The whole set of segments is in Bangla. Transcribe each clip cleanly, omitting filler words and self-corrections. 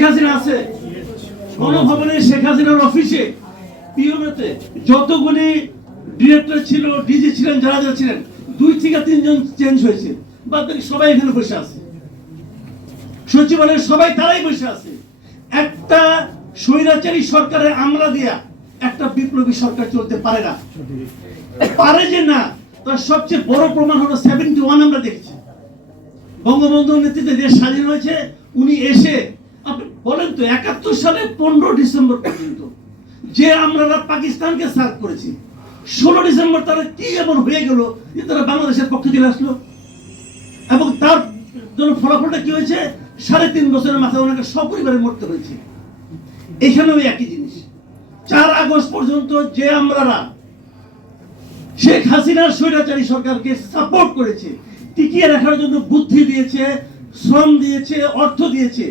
শেখ হাসিনা আছে গণভবনে, শেখ হাসিনার অফিসে পিওমেতে যতগুলি ডিরেক্টর ছিল, ডিজি ছিলেন, যারা যারা ছিলেন 2 থেকে 3 জন চেঞ্জ হয়েছে, বাদ বাকি সবাই এখানে বসে আছে। সচিবালয়ের সবাই তারাই বসে আছে। একটা স্বৈরাচারী সরকারের আমলা দিয়া একটা বিপ্লবী সরকার চলতে পারে না, পারে যে না, তার সবচেয়ে বড় প্রমাণ হলো 71 আমরা দেখেছি। বঙ্গবন্ধুর নেতৃত্বে দেশ স্বাধীন হয়েছে, উনি এসে আপনি বলেন তো 71 সালে 15 ডিসেম্বর পর্যন্ত যে আমরা পাকিস্তানকে সার্ভ করেছি, 16 ডিসেম্বর তারা কি এমন হয়ে গেল যে তারা বাংলাদেশের পক্ষে চলে আসলো, এবং তার জন্য ফলাফলটা কি হয়েছে? 3.5 বছরের মাথায় ওনাকে সপরিবারে মরতে হয়েছে। এখানেও একই জিনিস। 4 আগস্ট পর্যন্ত যে আমরা শেখ হাসিনার স্বৈরাচারী সরকারকে সাপোর্ট করেছে, টিকিয়ে রাখার জন্য বুদ্ধি দিয়েছে, শ্রম দিয়েছে, অর্থ দিয়েছে,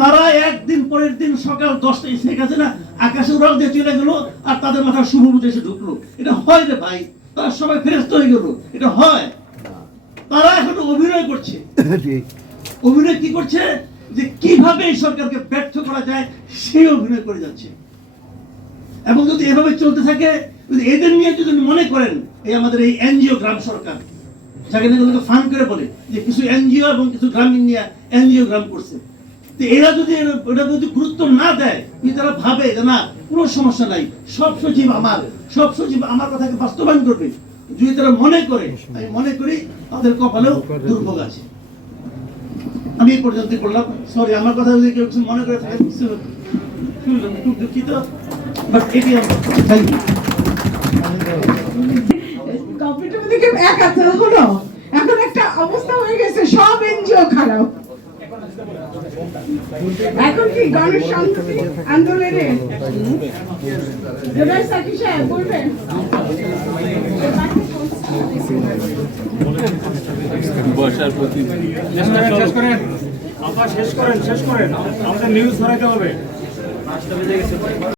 তারা একদিন পরের দিন সকাল 10টায় শেখ হাসিনা আকাশে উড়াল দিয়ে চলে গেল, আর তাদের মাথায় শুভবুদ্ধি এসে ঢুকলো। এটা হয় রে ভাই? তারা সবাই ফেরেশতা হয়ে গেল? এটা হয়? তারা এখন অভিনয় করছে। অভিনয় কি করছে? যে কিভাবে এই সরকারকে ব্যর্থ করা যায় সেই অভিনয় করে যাচ্ছে। এবং যদি এভাবে চলতে থাকে, যদি এদের নিয়ে যদি মনে করেন এই আমাদের এই এনজিও গ্রাম সরকার, যাকে এগুলোকে ফান্ড করে বলে যে কিছু এনজিও এবং কিছু গ্রামীণ নিয়ে এনজিও গ্রাম করছে, তো এরা যদি এটা যদি গুরুত্ব না দেয়, তারা ভাবে যে না কোনো সমস্যা নাই, সব সচিব আমার কথাকে বাস্তবায়ন করবে, যদি তারা মনে করে, আমি মনে করি তাদের কপালেও দুর্ভোগ আছে। আমি এই পর্যন্ত করলাম। সরি, আমার কথা যদি কেউ কিছু মনে করে থাকে খুব দুঃখিত, বাট এটি থ্যাংক ইউ। কম্পিউটার থেকে একাতে হলো, এখন একটা অবস্থা হয়ে গেছে সব এনজিও খারাপ। এখন কি গণশান্তি আন্দোলনে জেনারেল সেক্রেটারি সাহেব বলবেন? বর্ষার প্রতি শেষ করেন আমাদের নিউজ ছড়াইতে হবে।